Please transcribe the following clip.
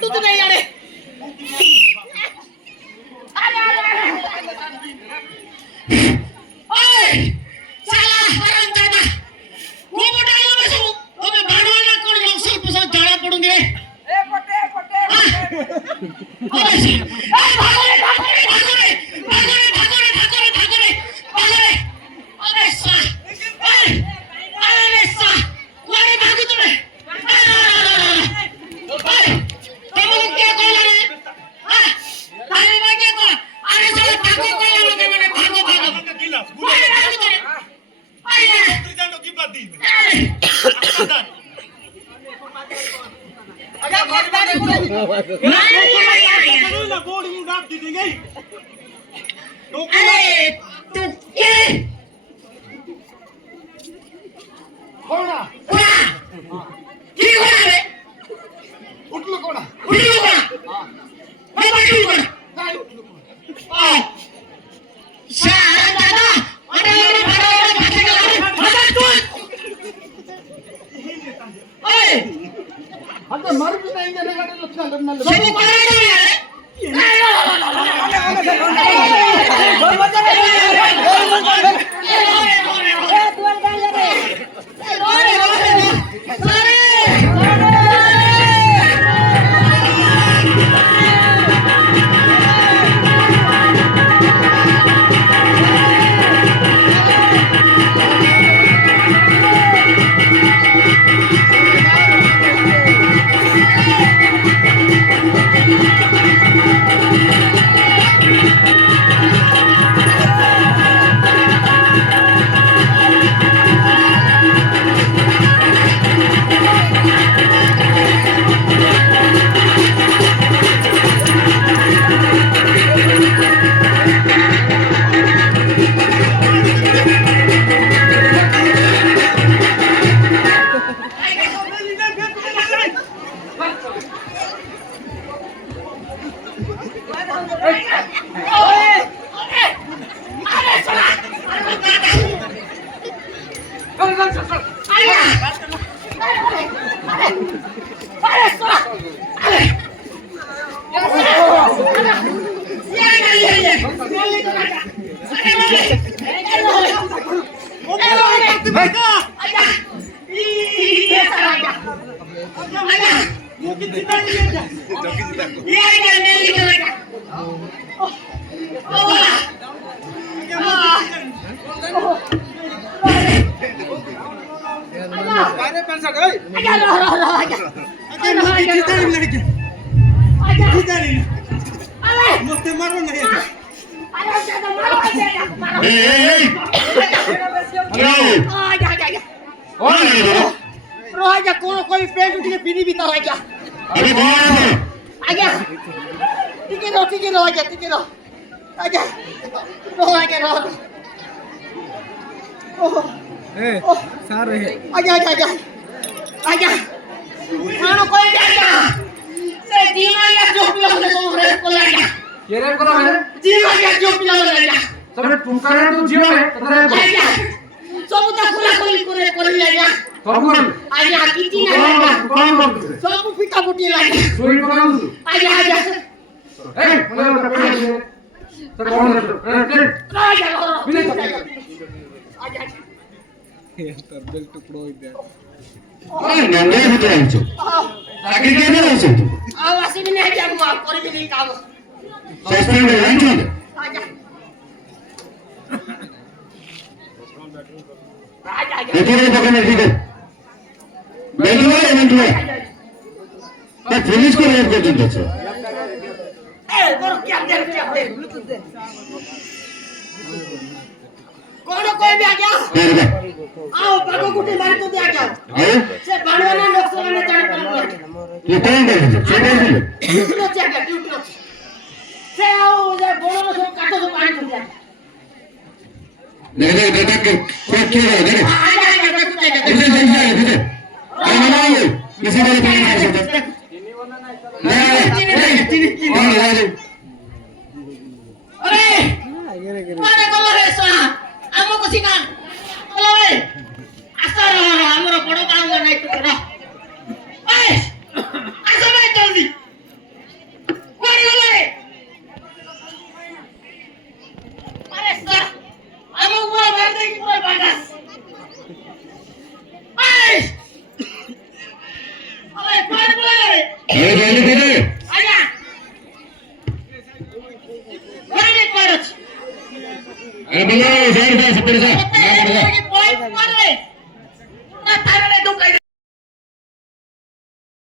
फुटत नाही अरे कोई पेट उठ के पीनी भी तो आजा अरे आजा टिके रो आजा रो ए सारे आजा मानो कोई आजा से जीवा या चोपला रे को आजा ये रे को है जीवा या चोपला आजा सबने तुमका रे तू जीवा है तरे आजा सब तो खुला कोई आजा सब कर आजा किती ना कौन बोलते सब फिका बुटी लागे सोई कौन आजा ए बोले तो तो कौन है आजा बिना आजा तर बेल टुकड़ो इधर अरे नंगे होते हैं जो आगे क्या कर रहे हो आवाज़ ही नहीं जाऊँ आप कोई भी नहीं काम सस्ते में लंच हो आजा ये तेरे पकड़ने ठीक है बैठो इवेंट में मैं पुलिस को रेड कर दूंगा सर ए करो क्या दे ब्लूटूथ दे कौन कोई भी आ गया आओ बागो गुटी मार तो दे आ जाओ से बाणवाना लोकसभा में जाने पाऊंगा ये कौन है छोटे से ड्यूटी चेक ड्यूटी से आओ जे बोलो में सब काटो तो पानी छूट जाए देखो के कोई क्या है देखो आ जा कुछ नहीं इधर जल्दी आ इधर बनाओ किसी को नहीं मार सकते नहीं अरे अरे बोलो रे सोना हमको सिखा बोलो रे ए, बोलो, साइड से, सपेरे से, ना पड़ेगा। पॉइंट मार रे